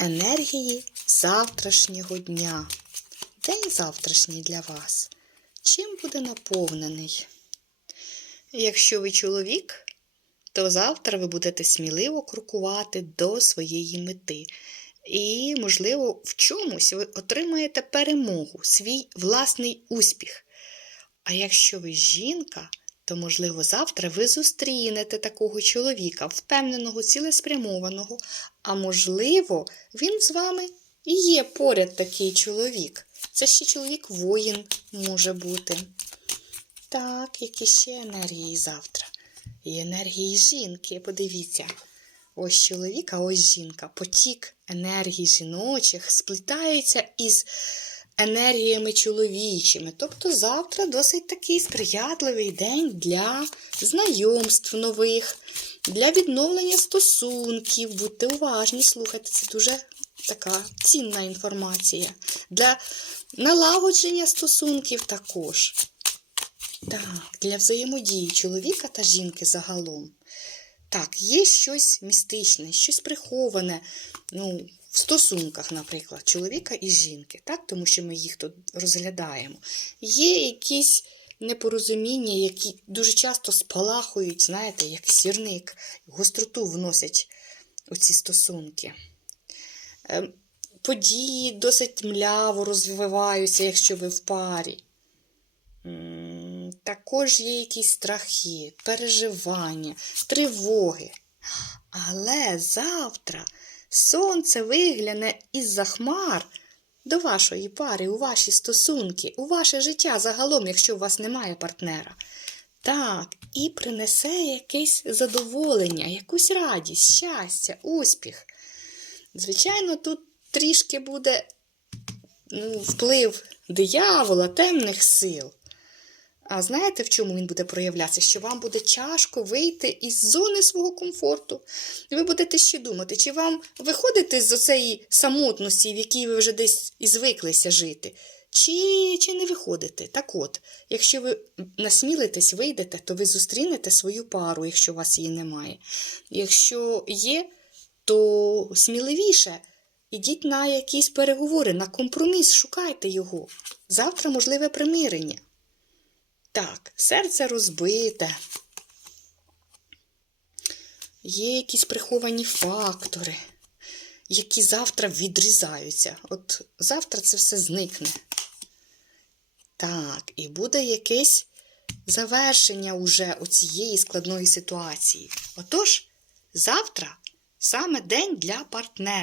енергії завтрашнього дня. День завтрашній для вас. Чим буде наповнений? Якщо ви чоловік, то завтра ви будете сміливо крокувати до своєї мети. І, можливо, в чомусь ви отримаєте перемогу, свій власний успіх. А якщо ви жінка, то, можливо, завтра ви зустрінете такого чоловіка, впевненого, цілеспрямованого, а можливо, він з вами і є поряд такий чоловік. Це ще чоловік-воїн може бути. Так, які ще енергії завтра? І енергії жінки, подивіться. Ось чоловік, а ось жінка. Потік енергій жіночих сплітається із енергіями чоловічими. Тобто завтра досить такий сприятливий день для знайомств нових, для відновлення стосунків. Будьте уважні, слухайте, це дуже така цінна інформація. Для налагодження стосунків також. Так, для взаємодії чоловіка та жінки загалом. Так, є щось містичне, щось приховане ну, в стосунках, наприклад, чоловіка і жінки, так? тому що ми їх тут розглядаємо. Є якісь непорозуміння, які дуже часто спалахують, знаєте, як сірник, гостроту вносять у ці стосунки. Ем, Події досить мляво розвиваються, якщо ви в парі. Також є якісь страхи, переживання, тривоги. Але завтра сонце вигляне із-за хмар до вашої пари, у ваші стосунки, у ваше життя загалом, якщо у вас немає партнера. Так, і принесе якесь задоволення, якусь радість, щастя, успіх. Звичайно, тут трішки буде ну, вплив диявола, темних сил. А знаєте, в чому він буде проявлятися? Що вам буде тяжко вийти із зони свого комфорту. І ви будете ще думати, чи вам виходити з цієї самотності, в якій ви вже десь і звиклися жити, чи, чи не виходите. Так от, якщо ви насмілитесь, вийдете, то ви зустрінете свою пару, якщо у вас її немає. Якщо є, то сміливіше. Ідіть на якісь переговори, на компроміс, шукайте його. Завтра можливе примирення. Так, серце розбите. Є якісь приховані фактори, які завтра відрізаються. От завтра це все зникне. Так, і буде якесь завершення уже оцієї складної ситуації. Отож, завтра саме день для партнерства.